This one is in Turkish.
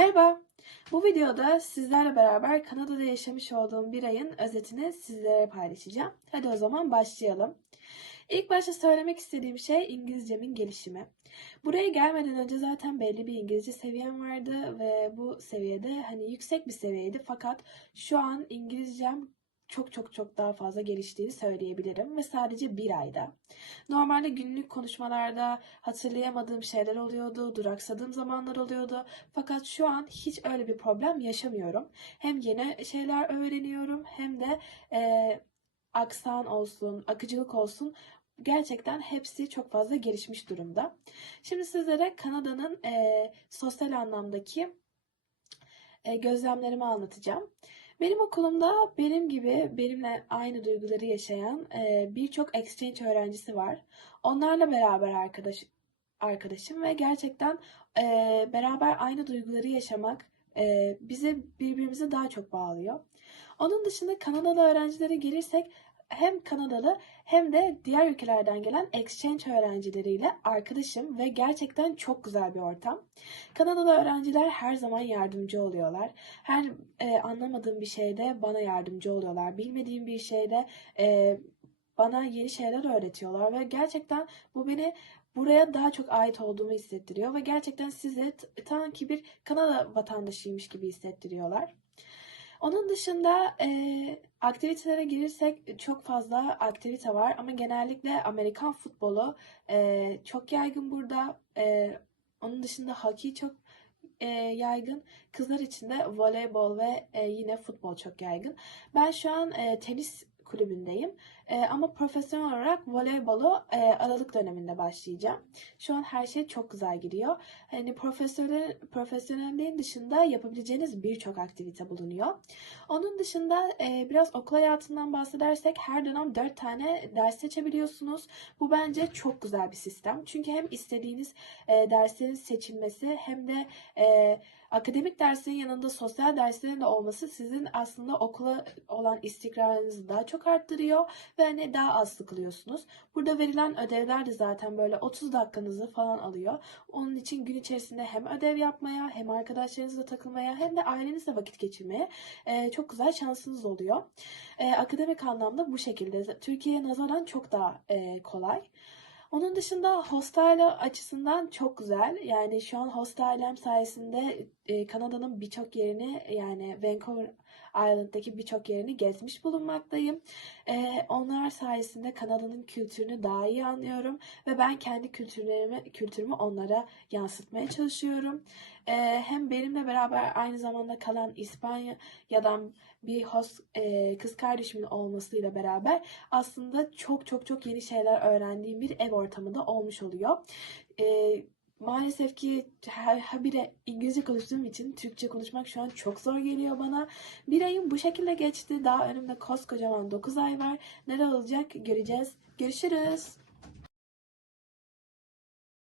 Merhaba. Bu videoda sizlerle beraber Kanada'da yaşamış olduğum bir ayın özetini sizlere paylaşacağım. Hadi o zaman başlayalım. İlk başta söylemek istediğim şey İngilizcemin gelişimi. Buraya gelmeden önce zaten belli bir İngilizce seviyem vardı ve bu seviyede hani yüksek bir seviyeydi fakat şu an İngilizcem çok çok çok daha fazla geliştiğini söyleyebilirim ve sadece bir ayda. Normalde günlük konuşmalarda hatırlayamadığım şeyler oluyordu, duraksadığım zamanlar oluyordu. Fakat şu an hiç öyle bir problem yaşamıyorum. Hem yeni şeyler öğreniyorum hem de e, aksan olsun, akıcılık olsun gerçekten hepsi çok fazla gelişmiş durumda. Şimdi sizlere Kanada'nın e, sosyal anlamdaki e, gözlemlerimi anlatacağım. Benim okulumda benim gibi benimle aynı duyguları yaşayan e, birçok exchange öğrencisi var. Onlarla beraber arkadaş arkadaşım ve gerçekten e, beraber aynı duyguları yaşamak e, bizi birbirimize daha çok bağlıyor. Onun dışında Kanadalı öğrencilere gelirsek hem Kanadalı hem de diğer ülkelerden gelen exchange öğrencileriyle arkadaşım ve gerçekten çok güzel bir ortam. Kanadalı öğrenciler her zaman yardımcı oluyorlar. Her e, anlamadığım bir şeyde bana yardımcı oluyorlar. Bilmediğim bir şeyde e, bana yeni şeyler öğretiyorlar ve gerçekten bu beni buraya daha çok ait olduğumu hissettiriyor ve gerçekten size sanki bir Kanada vatandaşıymış gibi hissettiriyorlar. Onun dışında e, aktivitelere girirsek çok fazla aktivite var ama genellikle Amerikan futbolu e, çok yaygın burada. E, onun dışında hokey çok e, yaygın. Kızlar için de voleybol ve e, yine futbol çok yaygın. Ben şu an e, tenis kulübündeyim. E, ama profesyonel olarak voleybolu e, Aralık döneminde başlayacağım. Şu an her şey çok güzel gidiyor. Hani profesyonel profesyonelliğin dışında yapabileceğiniz birçok aktivite bulunuyor. Onun dışında e, biraz okul hayatından bahsedersek her dönem 4 tane ders seçebiliyorsunuz. Bu bence çok güzel bir sistem. Çünkü hem istediğiniz e, derslerin seçilmesi hem de e, akademik derslerin yanında sosyal derslerin de olması sizin aslında okula olan istikrarınızı daha çok arttırıyor ve hani daha az sıkılıyorsunuz. Burada verilen ödevler de zaten böyle 30 dakikanızı falan alıyor. Onun için gün içerisinde hem ödev yapmaya hem arkadaşlarınızla takılmaya hem de ailenizle vakit geçirmeye e, çok güzel şansınız oluyor. E, akademik anlamda bu şekilde. Türkiye'ye nazaran çok daha e, kolay. Onun dışında hostel açısından çok güzel. Yani şu an hostelem sayesinde e, Kanada'nın birçok yerini yani Vancouver Island'daki birçok yerini gezmiş bulunmaktayım. E, onlar sayesinde Kanada'nın kültürünü daha iyi anlıyorum ve ben kendi kültürlerimi kültürümü onlara yansıtmaya çalışıyorum. E, hem benimle beraber aynı zamanda kalan İspanya'dan bir host e, kız kardeşimin olmasıyla beraber aslında çok çok çok yeni şeyler öğrendiğim bir ev ortamı da olmuş oluyor. E, maalesef ki habire İngilizce konuştuğum için Türkçe konuşmak şu an çok zor geliyor bana. Bir ayım bu şekilde geçti. Daha önümde koskocaman 9 ay var. Neler olacak göreceğiz. Görüşürüz.